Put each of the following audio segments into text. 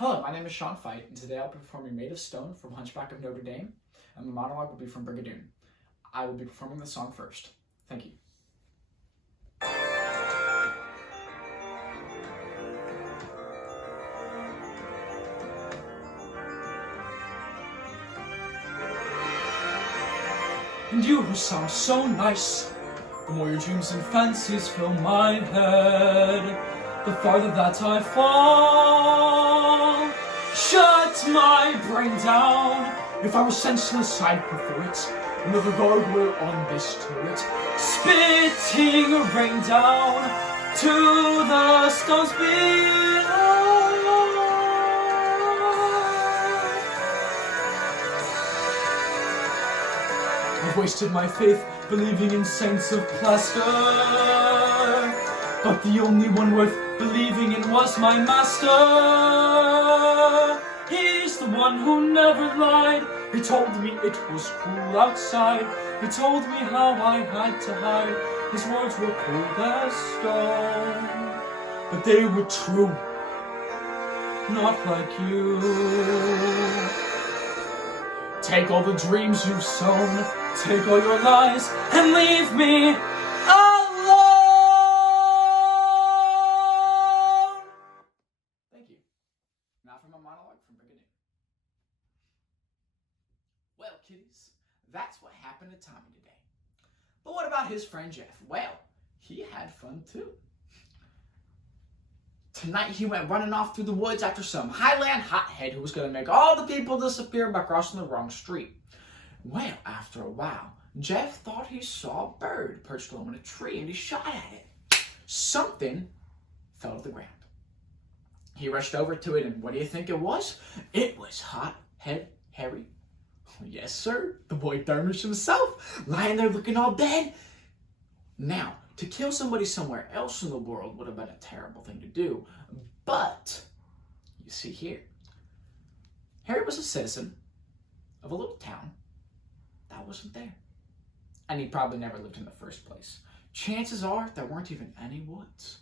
Hello, my name is Sean Fight, and today I'll be performing Made of Stone from Hunchback of Notre Dame, and the monologue will be from Brigadoon. I will be performing the song first. Thank you. And you who sound so nice, the more your dreams and fancies fill my head, the farther that I fall. Shut my brain down. If I was senseless, I'd prefer it. Another gargoyle on this turret, spitting rain down to the stones below. I've wasted my faith believing in saints of plaster, but the only one worth believing in was my master. He's the one who never lied. He told me it was cool outside. He told me how I had to hide. His words were cold as stone, but they were true, not like you. Take all the dreams you've sown, take all your lies, and leave me alone. Thank you. Now for my monologue from Brigadoon. Well, kiddies, that's what happened to Tommy today. But what about his friend Jeff? Well, he had fun too. Tonight he went running off through the woods after some Highland hothead who was going to make all the people disappear by crossing the wrong street. Well, after a while, Jeff thought he saw a bird perched low in a tree and he shot at it. Something fell to the ground. He rushed over to it, and what do you think it was? It was Hothead Harry. Yes, sir, the boy Dermish himself, lying there looking all dead. Now, to kill somebody somewhere else in the world would have been a terrible thing to do, but you see here, Harry was a citizen of a little town that wasn't there, and he probably never lived in the first place. Chances are there weren't even any woods.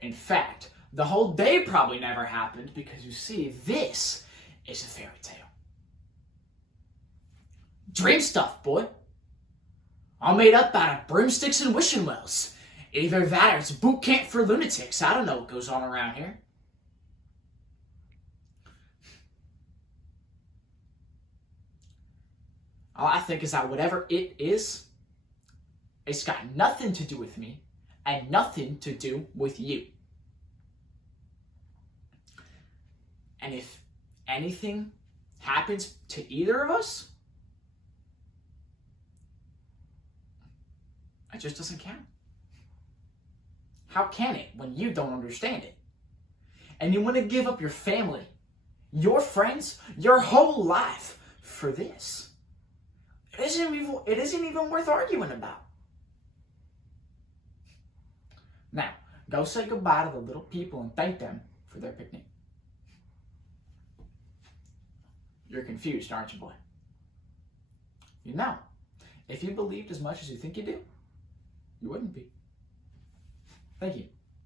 In fact, the whole day probably never happened, because you see, this is a fairy tale. Dream stuff, boy. All made up out of broomsticks and wishing wells. Either that or it's boot camp for lunatics. I don't know what goes on around here. All I think is that whatever it is, it's got nothing to do with me and nothing to do with you. And if anything happens to either of us, it just doesn't count. How can it when you don't understand it? And you want to give up your family, your friends, your whole life for this? It isn't even worth arguing about. Now, go say goodbye to the little people and thank them for their picnic. You're confused, aren't you, boy? You know, if you believed as much as you think you do, you wouldn't be. Thank you.